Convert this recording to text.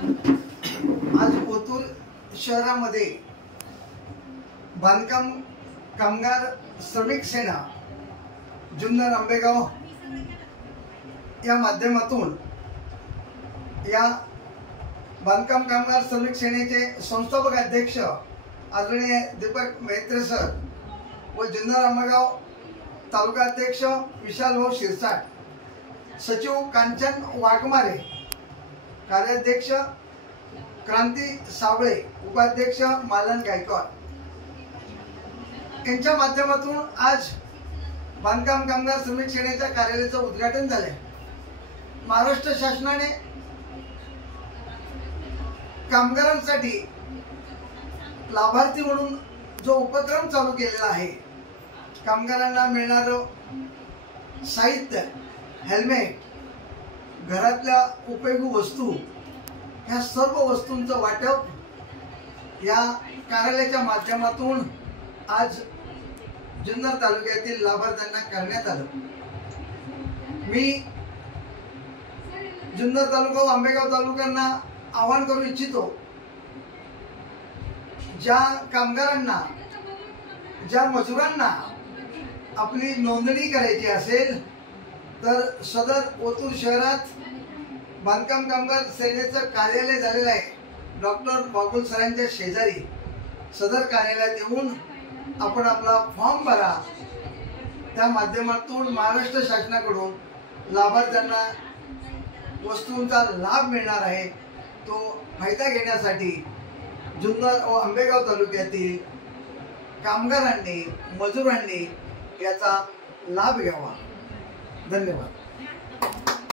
आज ओतूर शहरामध्ये बांधकाम कामगार श्रमिक सेना जुन्नर आंबेगाव या माध्यमातून या बांधकाम कामगार श्रमिक सेनेचे संस्थापक अध्यक्ष आदरणीय दीपक मेहत्रे सर व जुन्नर आंबेगाव तालुका अध्यक्ष विशाल भाऊ शिरसाट, सचिव कांचन वाघमारे, कार्याध्यक्ष क्रांती सावळे, उपाध्यक्ष मालन गायकवाड यांच्या माध्यमातून आज बांधकाम कामगार श्रमिक सेनेच्या कार्यालयाचं उद्घाटन झाले। महाराष्ट्र शासनाने कामगारांसाठी लाभार्थी म्हणून जो उपक्रम चालू केलेला आहे, कामगारांना मिळणारं साहित्य, हेल्मेट, घरातल्या उपयोगी वस्तू, ह्या सर्व वस्तूंचं वाटप या कार्यालयाच्या माध्यमातून आज जुन्नर तालुक्यातील लाभार्थ्यांना करण्यात आलं। मी जुन्नर तालुका व आंबेगाव तालुक्यांना आवाहन करू इच्छितो, ज्या कामगारांना, ज्या मजुरांना आपली नोंदणी करायची असेल तर सदर ओतूर शहरात बांधकाम कामगार सेनेचं कार्यालय झालेलं आहे, डॉक्टर बागुल सरांच्या शेजारी सदर कार्यालयात येऊन आपण आपला फॉर्म भरा। त्या माध्यमातून महाराष्ट्र शासनाकडून लाभार्थ्यांना वस्तूंचा लाभ मिळणार आहे। तो फायदा घेण्यासाठी जुन्नर व आंबेगाव तालुक्यातील कामगारांनी, मजुरांनी याचा लाभ घ्यावा। धन्यवाद।